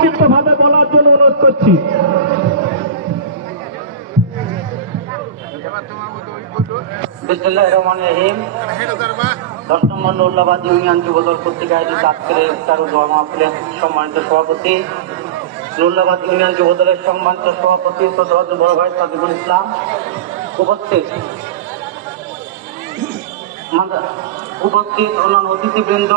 সংক্ষিপ্ত ভাবে বলার জন্য অনুরোধ করছি। দশ নম্বর নুরুল্লাবাদ ইউনিয়ন যুবদল কর্তৃক আয়োজিত আজকের ইফতার ও দোয়া মাহফিলের সম্মানিত সভাপতি নুরুল্লাবাদ ইউনিয়ন যুবদলের সম্মানিত সভাপতি সদর বড় ভাই সাদিকুল ইসলাম উপস্থিত। উপস্থিত অন্যান্য অতিথিবৃন্দ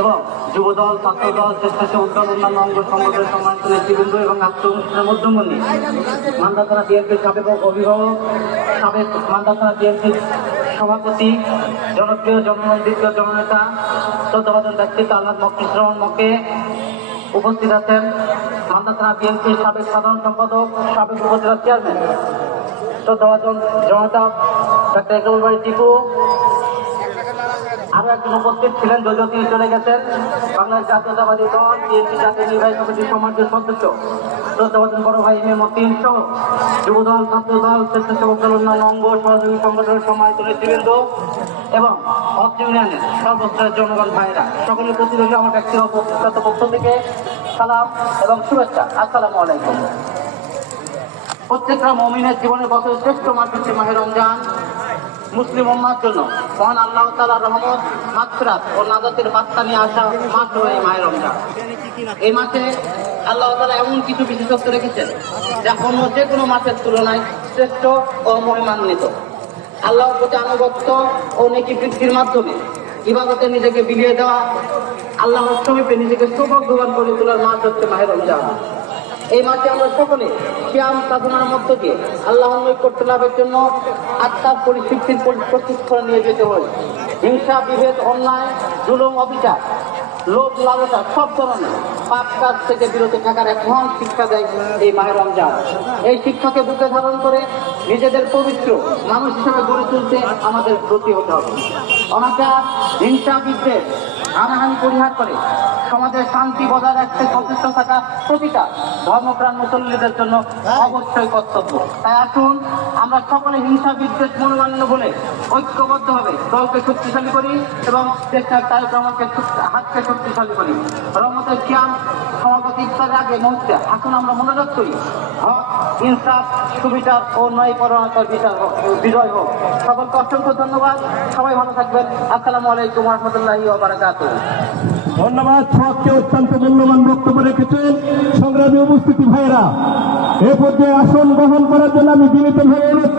এবং যুবদল, ছাত্রদল, স্বেচ্ছাসেবক দল, অন্যান্য অঙ্গ সংগঠনের সম্মানিত নেতৃবৃন্দ এবং অনুষ্ঠানের মধ্যমণি, মান্দাতারা বিএনপির সাবেক অভিভাবক, সাবেক মান্দাতারা বিএনপির সভাপতি, জনপ্রিয় জনমন্দির জননেতা শ্রদ্ধাবাদন ব্যক্তিত্ব আল্লাহ মকিস রহমান মকে উপস্থিত আছেন মান্দাতারা বিএনপির সাবেক সাধারণ সম্পাদক, সাবেক উপজেলা চেয়ারম্যান শ্রদ্ধাবাদন জনতা, ডাক্তার একরুল টিপু আরও একজন উপস্থিত ছিলেন যদিও তিনি চলে গেছেন। বাংলাদেশ জাতীয়তাবাদী দল, বিএনপি জাতীয় নির্বাহী কমিটির সমাজের সদস্য শ্রদ্ধাবাদন বড় ভাই এম মতিন সহ যুবদল, ছাত্রদল, স্বেচ্ছাসেবক দল, অন্যান্য অঙ্গ সহযোগী সংগঠনের সম্মানিত নেতৃবৃন্দ এবং অত্র ইউনিয়নের সর্বস্তরের জনগণ ভাইরা। সকলের প্রতি রইল আমার ব্যক্তিগত পক্ষ থেকে সালাম এবং শুভেচ্ছা। আসসালামু আলাইকুম। প্রত্যেকটা মমিনের জীবনের বছর শ্রেষ্ঠ মাস হচ্ছে মাহে রমজান, মুসলিম উম্মার জন্য। মহান আল্লাহ তালা রহমত মাত্রাত ও নাজাতের বার্তা নিয়ে আসা হলো এই মাহে রমজান। এই মাসে আল্লাহ তালা এমন কিছু বিশেষত্ব রেখেছেন যা অন্য যে কোনো মাসের তুলনায় শ্রেষ্ঠ ও মহিমান্বিত। আল্লাহর প্রতি আনুগত্য ও নেকি বৃদ্ধির মাধ্যমে ইবাদতে নিজেকে বিলিয়ে দেওয়া, আল্লাহর সমীপে নিজেকে সৌভাগ্যবান করে তোলার মাস হচ্ছে মাহে রমজান। এই মাসে আমরা সকলে শ্যাম সাধনার মধ্য দিয়ে আল্লাহ করতে লাভের জন্য আত্মার পরিশুদ্ধির পরি- প্রশিক্ষণ নিয়ে যেতে হয়। হিংসা, বিভেদ, অন্যায়, জুলুম, অবিচার, লোভ, লালসা সব ধরনের পাপ কাজ থেকে বিরত থাকার এক মহান শিক্ষা দেয় এই মায়ের রমজান। এই শিক্ষাকে বুকে ধারণ করে নিজেদের পবিত্র মানুষ হিসেবে গড়ে তুলতে আমাদের ব্রতী হতে হবে। অনাচার, হিংসা বিদ্বেষ হানাহানি পরিহার করে সমাজের শান্তি বজায় রাখতে সচেষ্ট থাকা প্রতিটা ধর্মপ্রাণ মুসল্লিদের জন্য অবশ্যই কর্তব্য। তাই আসুন, আমরা সকলে হিংসা, বিদ্বেষ মনোমান্য বলে ঐক্যবদ্ধ হবে দলকে শক্তিশালী করি এবং দেশের কার্যক্রমকে হাতকে শক্তিশালী করি। রহমতের কিয়াম সমাগত ইফতারের আগে আমরা মনোযোগ করি। হক, ইনসাফ, সুবিচার ও ন্যায় পরণতার বিচার হোক, বিজয় হোক। অসংখ্য ধন্যবাদ। সবাই ভালো থাকবেন। আসসালামু আলাইকুম রহমতুল্লাহি ধন্যবাদ। সবকে অত্যন্ত মূল্যবান বক্তব্য রেখেছেন সংগ্রামী উপস্থিতি ভাইয়েরা। এ পর্যায়ে আসন গ্রহণ করার জন্য আমি বিনীতভাবে অনুরোধ।